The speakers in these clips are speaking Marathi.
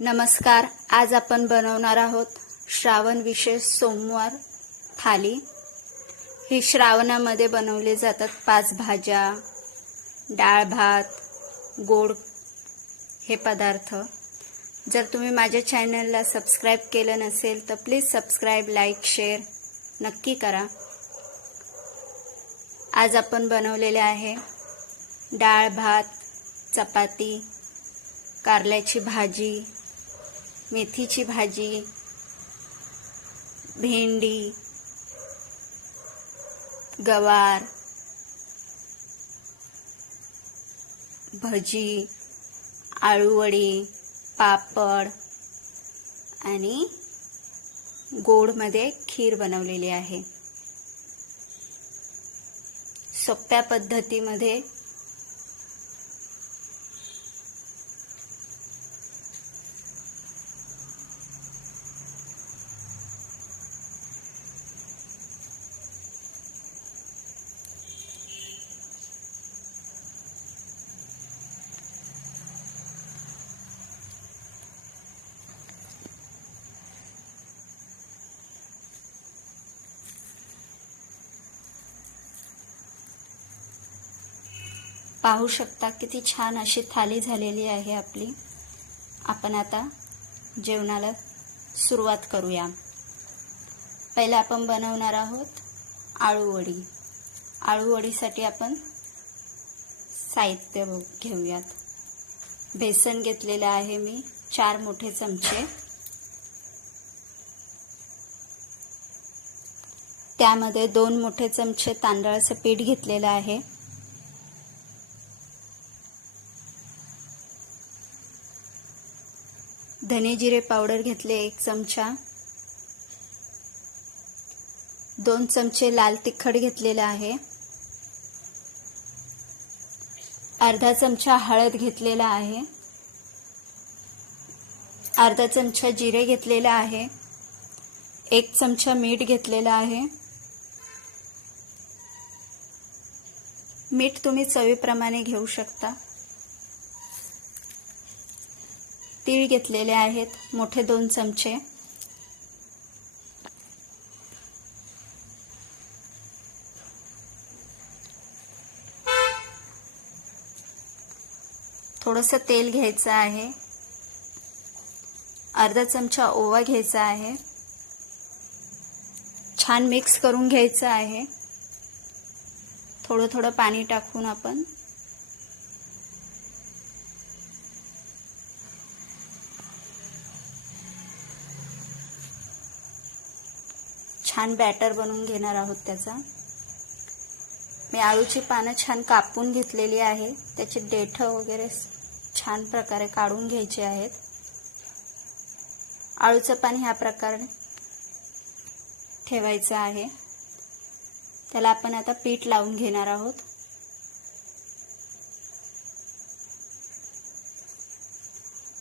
नमस्कार. आज आपण बनवणार आहोत श्रावण विशेष सोमवार थाली. ही श्रावणामध्ये बनवले जातात 5 भाज्या, डाळ भात, गोड हे पदार्थ. जर तुम्ही माझ्या चॅनलला सबस्क्राईब केलं नसेल तर प्लीज सबस्क्राईब, लाईक, शेअर नक्की करा. आज आपण बनवलेले आहे डाळ भात, चपाती, कारल्याची भाजी, मेथीची भाजी, भेंडी, गवार, भजी, आळूवडी, पापड आणि गोडमध्ये खीर बनवलेली आहे. सोप्या पद्धतीमध्ये पाहू शकता किती छान अशी थाली झालेली आहे आपली. आपण आता जेवणाला सुरुवात करूया. पहिले आपण बनवणार आहोत आळूवडी. आळूवडीसाठी आपण साहित्य घेऊयात. बेसन घेतलेले आहे मी 4 मोठे चमचे. त्यामध्ये 2 मोठे चमचे तांदळाचं पीठ घेतलेलं आहे. धने जिरे पावडर घेतले 1 चमचा. 2 चमचे लाल तिखट घेतलेले आहे. अर्धा चमचा हळद घेतलेला आहे. अर्धा चमचा जिरे घेतलेला आहे. 1 चमचा मीठ घेतलेला आहे. मीठ तुम्ही चवीप्रमाणे घेऊ शकता. तीळ घेतलेले आहेत मोठे 2 चमचे. थोडंसं तेल घ्यायचं आहे. अर्धा चमचा ओवा घ्यायचा आहे. छान मिक्स करून घ्यायचं आहे. थोडं थोडं पाणी टाकून आपण छान बॅटर बनवून घेणार आहोत त्याचा. मी आळूची पानं छान कापून घेतलेली आहे. त्याचे देठं वगैरे छान प्रकारे काढून घ्यायचे आहेत. आळूचं पान ह्या प्रकारे ठेवायचं आहे. त्याला आपण आता पीठ लावून घेणार आहोत.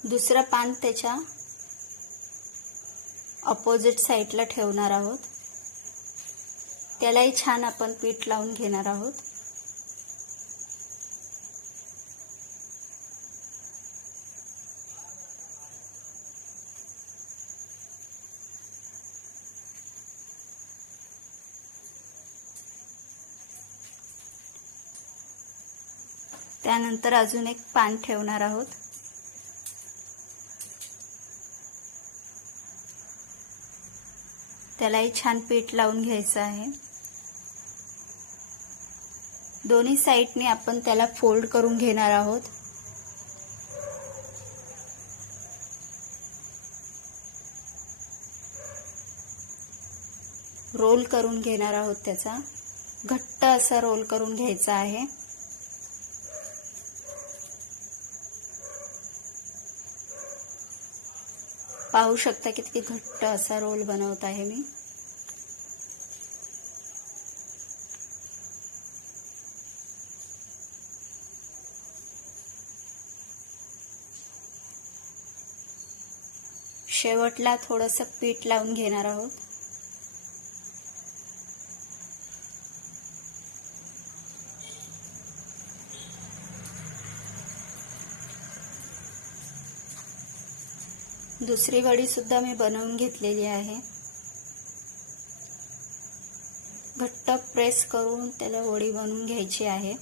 दुसरं पान त्याच्या ऑपोजिट साईडला ठेवणार आहोत. त्यालाही छान आपण पीठ लावून घेणार आहोत. त्यानंतर अजून एक पान ठेवणार आहोत. त्यालाही छान पीठ लावून घ्यायचं आहे. दोन्ही साईडने आपण त्याला फोल्ड करून घेणार आहोत. रोल करून घेणार आहोत. त्याचा घट्ट असा रोल करून घ्यायचा आहे. पाहू शकता किती घट्ट असा रोल बनवत आहे मी. शेवटला थोडंसं पीठ लावून घेणार आहोत. दुसरी वडी सुद्धा मी बनवून घेतलेली आहे. घट्ट प्रेस करून त्याला वडी बनवून घ्यायची आहे.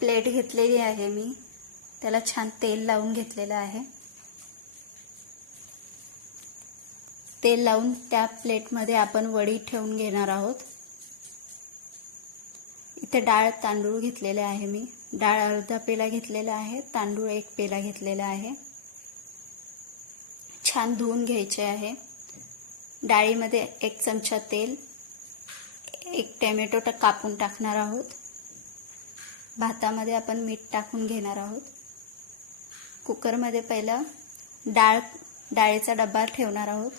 प्लेट घेतलेली आहे मी, त्याला छान तेल लावून घेतलेलं आहे. तेल लावून त्या प्लेटमध्ये आपण वडी ठेवून घेणार आहोत. इथे डाळ तांदूळ घेतलेले आहे मी. डाळ अर्धा पेला घेतलेला आहे, तांदूळ 1 पेला घेतलेला आहे. छान धुवून घ्यायचे आहे. डाळीमध्ये 1 चमचा तेल, 1 टोमॅटो कापून टाकणार आहोत. भातामध्ये आपण मीठ टाकून घेणार आहोत. कुकरमध्ये पहिला डाळीचा डबा ठेवणार आहोत.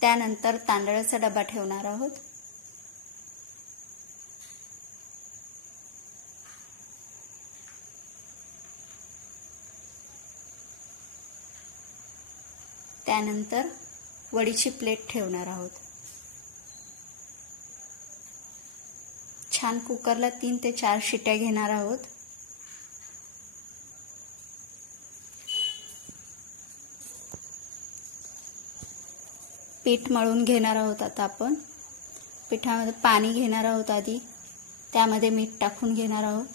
त्यानंतर तांदळाचा डबा ठेवणार आहोत. त्यानंतर वडीची प्लेट ठेवणार आहोत. छान कुकरला 3 ते 4 शिट्या घेणार आहोत. पीठ मळून घेणार आहोत. आता आपण पिठामध्ये पाणी घेणार आहोत. आधी त्यामध्ये मीठ टाकून घेणार आहोत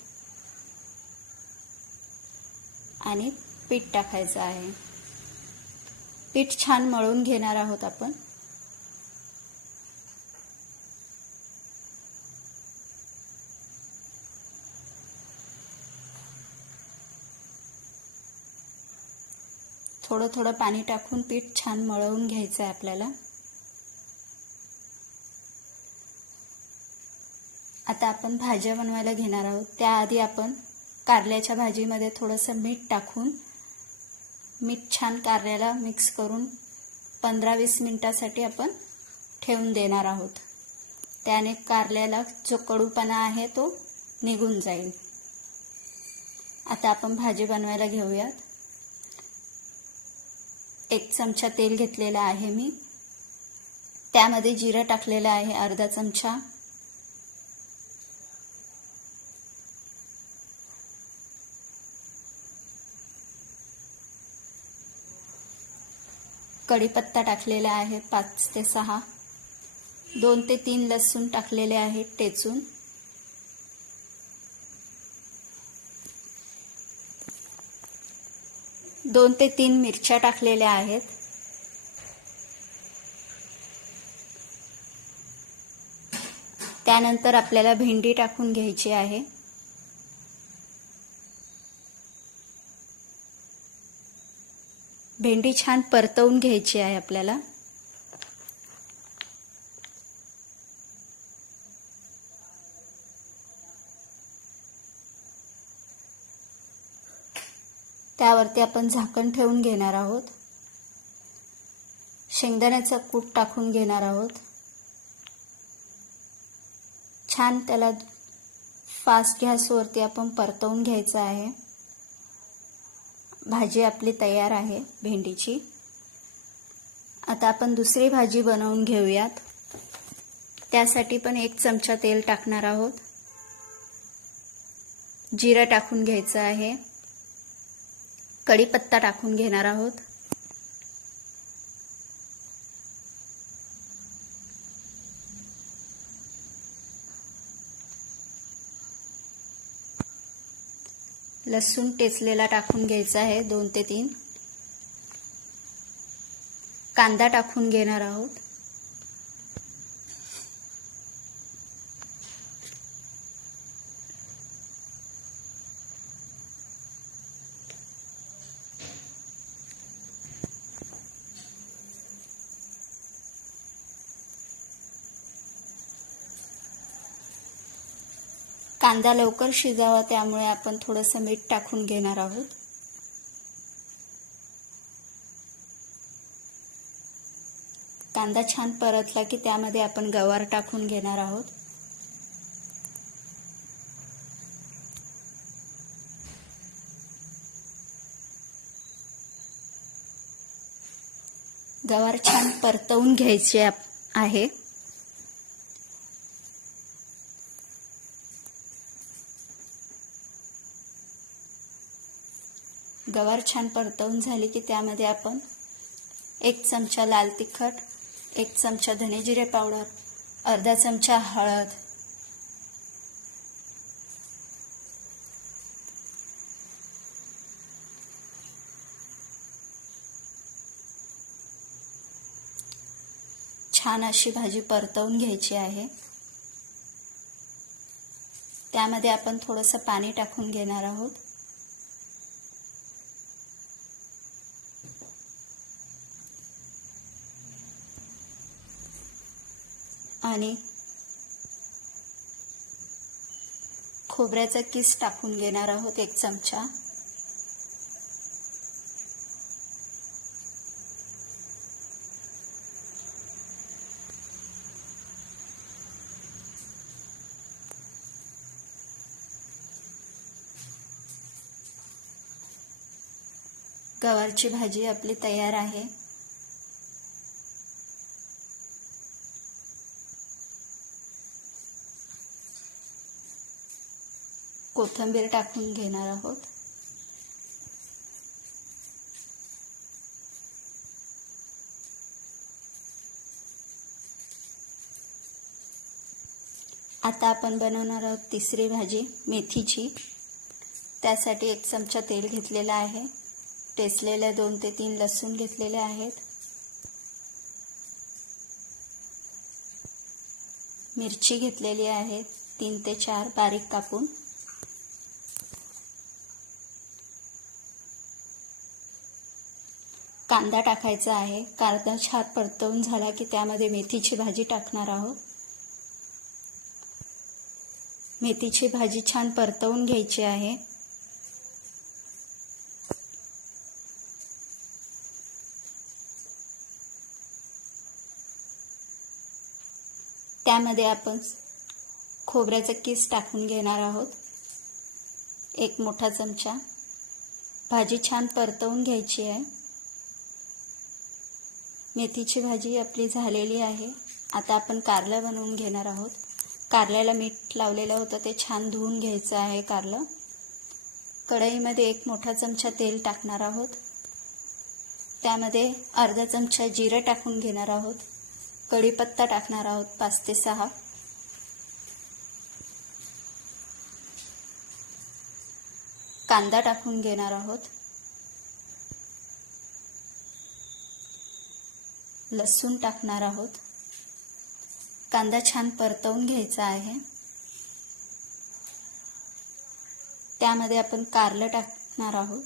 आणि पीठ टाकायचं आहे. पीठ छान मळून घेणार आहोत आपण. थोडं थोडं पाणी टाकून पीठ छान मळवून घ्यायचं आहे आपल्याला. आता आपण भाज्या बनवायला घेणार आहोत. त्याआधी आपण कारल्याच्या भाजीमध्ये थोडंसं मीठ टाकून मीठ छान कारल्याला मिक्स करून 15-20 मिनिटासाठी आपण ठेवून देणार आहोत. त्याने कारल्याला जो कडूपणा आहे तो निघून जाईल. आता आपण भाजी बनवायला घेऊयात. 1 चमचा तेल घेतलेला आहे मी. त्यामध्ये जिरं टाकलेलं आहे अर्धा चमचा. कढीपत्ता टाकलेला आहे 5 ते 6. 2 ते 3 लसूण टाकलेले आहेत टेचून. दोन ते 3 मिरच्या टाकलेल्या आहेत. त्यानंतर आपल्याला भेंडी टाकून घ्यायची आहे. भेंडी छान परतवून घ्यायची आहे आपल्याला. त्यावरती आपण झाकण ठेवून घेणार आहोत. शेंगदाण्याचा कूट टाकून घेणार आहोत. छान त्याला फास्ट गॅसवरती आपण परतवून घ्यायचं आहे. भाजी आपली तयार आहे भेंडीची. आता आपण दुसरी भाजी बनवून घेऊयात. त्यासाठी पण 1 चमचा तेल टाकणार आहोत. जिरं टाकून घ्यायचं आहे. कढीपत्ता टाकून घेणार आहोत. लसूण टेचलेला टाकून घ्यायचा आहे 2 ते 3. कांदा टाकून घेणार आहोत. कांदा लवकर शिजावा त्यामुळे आपण थोडंसं मीठ टाकून घेणार आहोत. कांदा छान परतला की त्यामध्ये आपण गवार टाकून घेणार आहोत. गवार छान परतवून घ्यायचे आहे. गवार छान परतवून झाली की त्यामध्ये आपण 1 चमचा लाल तिखट, 1 चमचा धने जिरे पावडर, अर्धा चमचा हळद, छान अशी भाजी परतवून घ्यायची आहे. त्यामध्ये आपण थोडंसं पाणी टाकून घेणार आहोत. आणि खोबऱ्याचा किस टाकून घेणार आहोत 1 चमचा. गवारची भाजी आपली तयार आहे. कोथिंबीर टाकून घेणार आहोत. आता आपण बनवणार आहोत तिसरी भाजी मेथीची. त्यासाठी 1 चमचा तेल घेतलेला आहे. ठेचलेले 2 ते 3 लसूण घेतलेले आहेत. मिरची घेतलेली आहे 3 ते 4 बारीक कापून. कांदा टाकायचा आहे. कांदा छान परतवून झाला की त्यामध्ये मेथीची भाजी टाकणार आहोत. मेथीची भाजी छान परतवून घ्यायची आहे. त्यामध्ये आपण खोबऱ्याचा किस टाकून घेणार आहोत 1 मोठा चमचा. भाजी छान परतवून घ्यायची आहे. मेथीची भाजी आपली झालेली आहे. आता आपण कारलं बनवून घेणार आहोत. कारल्याला मीठ लावलेलं होतं ते छान धुवून घ्यायचं आहे कारलं. कढईमध्ये 1 मोठा चमचा तेल टाकणार आहोत. त्यामध्ये अर्धा चमचा जिरं टाकून घेणार आहोत. कढीपत्ता टाकणार आहोत 5 ते 6. कांदा टाकून घेणार आहोत. लसूण टाकणार आहोत. कांदा छान परतवून घ्यायचा आहे. त्यामध्ये आपण कारलं टाकणार आहोत.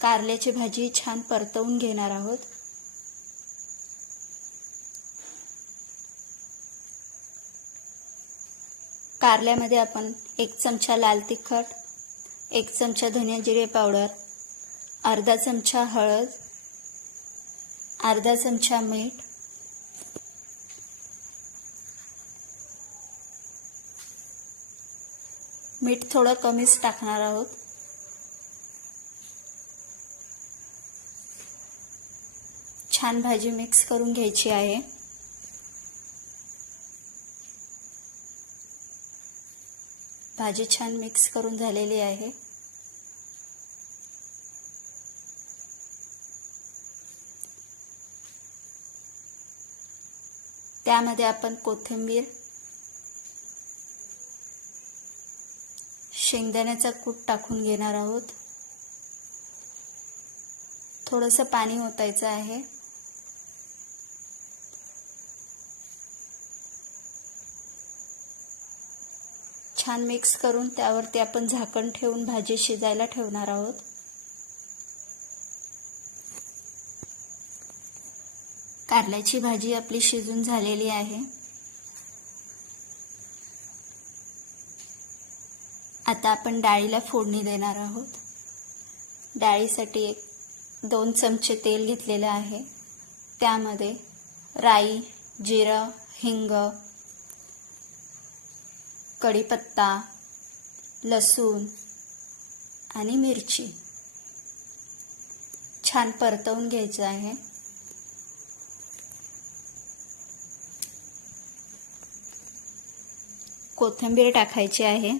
कारल्याची भाजी छान परतवून घेणार आहोत. कारल्यामध्ये आपण 1 चमचा लाल तिखट, 1 चमचा धने जिरे पावडर, अर्धा चमचा हळद, अर्धा चमचा मीठ, मीठ थोडं कमीच टाकणार आहोत. छान भाजी मिक्स करून घ्यायची आहे. भाजी छान मिक्स करून झालेली आहे. त्यामध्ये आपण कोथिंबीर, शेंगदाण्याचा कूट टाकून घेणार आहोत. थोडंसं पाणी ओतायचं आहे. छान मिक्स करून त्यावरती आपण झाकण ठेवून भाजी शिजायला ठेवणार आहोत. कारल्याची भाजी आपली शिजून झालेली आहे. आता आपण डाळीला फोडणी देणार आहोत. डाळीसाठी 2 चमचे तेल घेतलेले आहे. त्यामध्ये राई, जिरं, हिंग, कढीपत्ता, लसूण आणि मिरची छान परतवून घ्यायचं आहे. कोथिंबीर टाकायची आहे.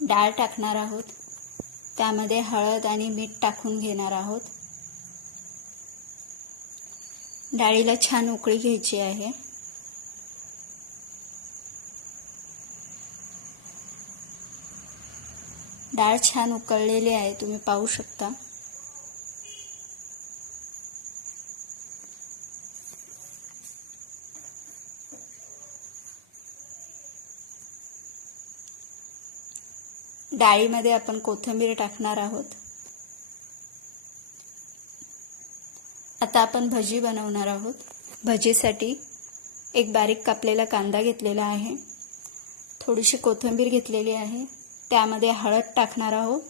डाळ टाकणार आहोत. त्यामध्ये हळद आणि मीठ टाकून घेणार आहोत. डाळीला छान उकळी घ्यायची आहे. डाळ छान उकळलेली आहे, तुम्ही पाहू शकता. डाळीमध्ये आपण कोथिंबीर टाकणार आहोत. आता आपण भजी बनवणार आहोत. भजीसाठी एक बारीक कापलेला कांदा घेतलेला आहे. थोडीशी कोथिंबीर घेतलेली आहे. त्यामध्ये हळद टाकणार आहोत.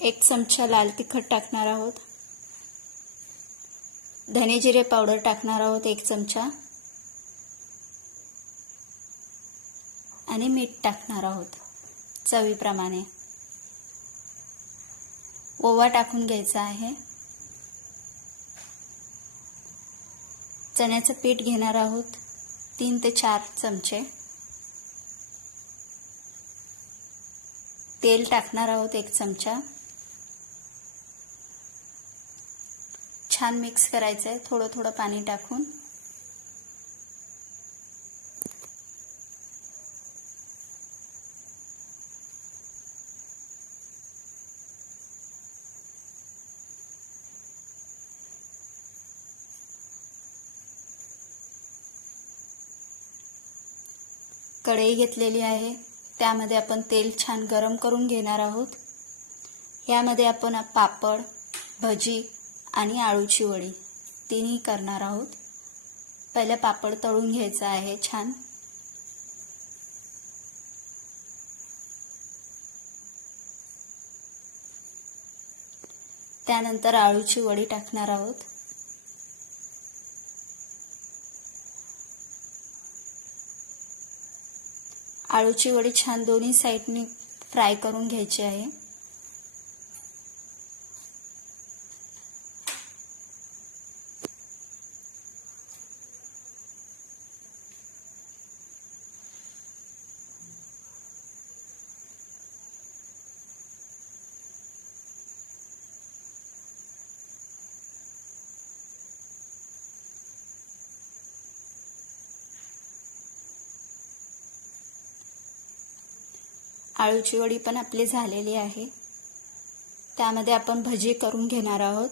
1 चमचा लाल तिखट टाकणार आहोत. धने जिरे पावडर टाकणार आहोत 1 चमचा आणि मीठ टाकणार आहोत चवीप्रमाणे. ओवा टाकून घ्यायचा आहे. चण्याचं पीठ घेणार आहोत 3 ते 4 चमचे. तेल टाकणार आहोत 1 चमचा. छान मिक्स करायचं आहे थोडं थोडं पाणी टाकून. कढई घेतलेली आहे. त्यामध्ये आपण तेल छान गरम करून घेणार आहोत. यामध्ये आपण पापड, भजी आणि आळूची वडी तिन्ही करणार आहोत. पहिले पापड तळून घ्यायचा आहे छान. त्यानंतर आळूची वडी टाकणार आहोत. आळूची वडी छान दोन्ही साईडनी फ्राय करून घ्यायची आहे. आळूची वडी पण आपली झालेली आहे. त्यामध्ये आपण भजी करून घेणार आहोत.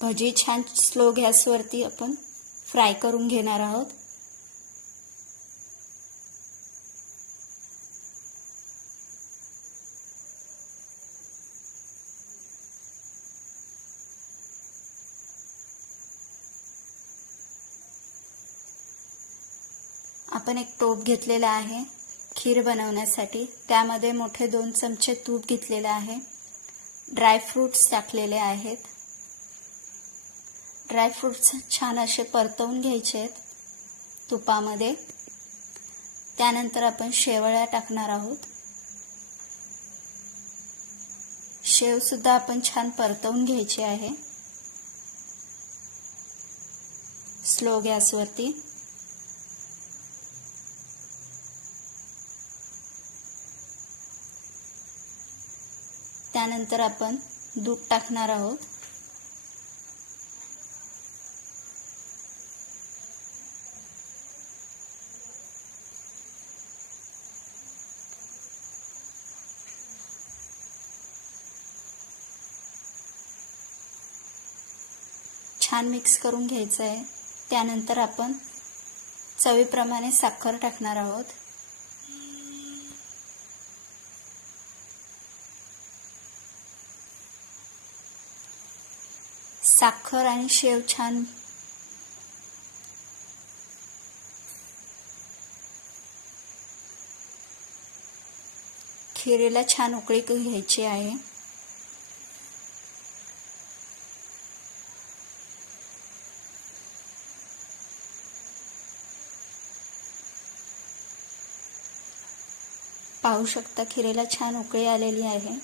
भजी छान स्लो गॅसवरती आपण फ्राय करून घेणार आहोत. आपण एक टोप घेतलेला आहे खीर बनवण्यासाठी. त्यामध्ये मोठे 2 चमचे तूप घेतलेले आहे. ड्रायफ्रूट्स टाकलेले आहेत. ड्रायफ्रूट्स छान असे परतवून घ्यायचे आहेत तुपामध्ये. त्यानंतर आपण शेवळ्या टाकणार आहोत. शेव सुद्धा आपण छान परतवून घ्यायची आहे स्लो गॅसवरती. त्यानंतर आपण दूध टाकणार आहोत. छान मिक्स करून घ्यायचं आहे. त्यानंतर आपण चवीप्रमाणे साखर टाकणार आहोत. साखर आणि शेव छान खिरीला छान उकळी घ्यायची आहे. पाहू शकता खिरीला छान उकळी आलेली आहे.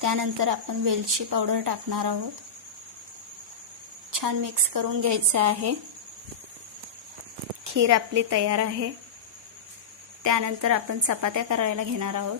त्यानंतर आपण वेलची पावडर टाकणार आहोत. छान मिक्स करून घ्यायचं आहे. खीर आपली तयार आहे. त्यानंतर आपण चपात्या करायला घेणार आहोत.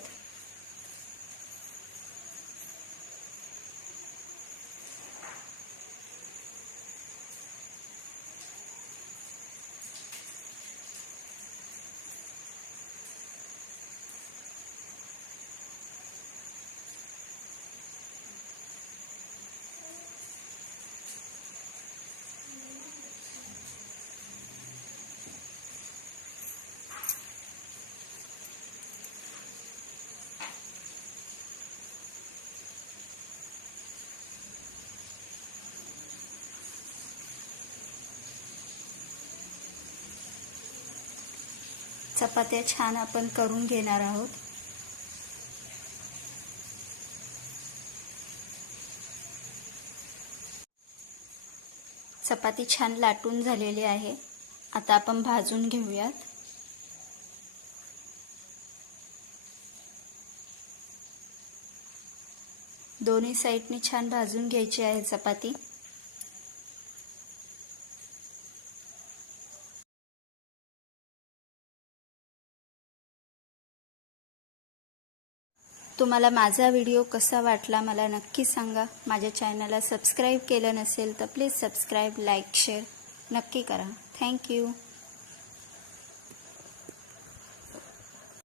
चपात्या छान आपण करून घेणार आहोत. चपाती छान लाटून झालेली आहे. आता आपण भाजून घेऊयात. दोन्ही साईडने छान भाजून घ्यायची आहे चपाती. तुम्हाला माझा व्हिडिओ कसा वाटला मला नक्की सांगा. माझ्या चॅनलला सबस्क्राईब केलं नसेल तर प्लीज सबस्क्राईब, लाईक, शेअर नक्की करा. थँक्यू.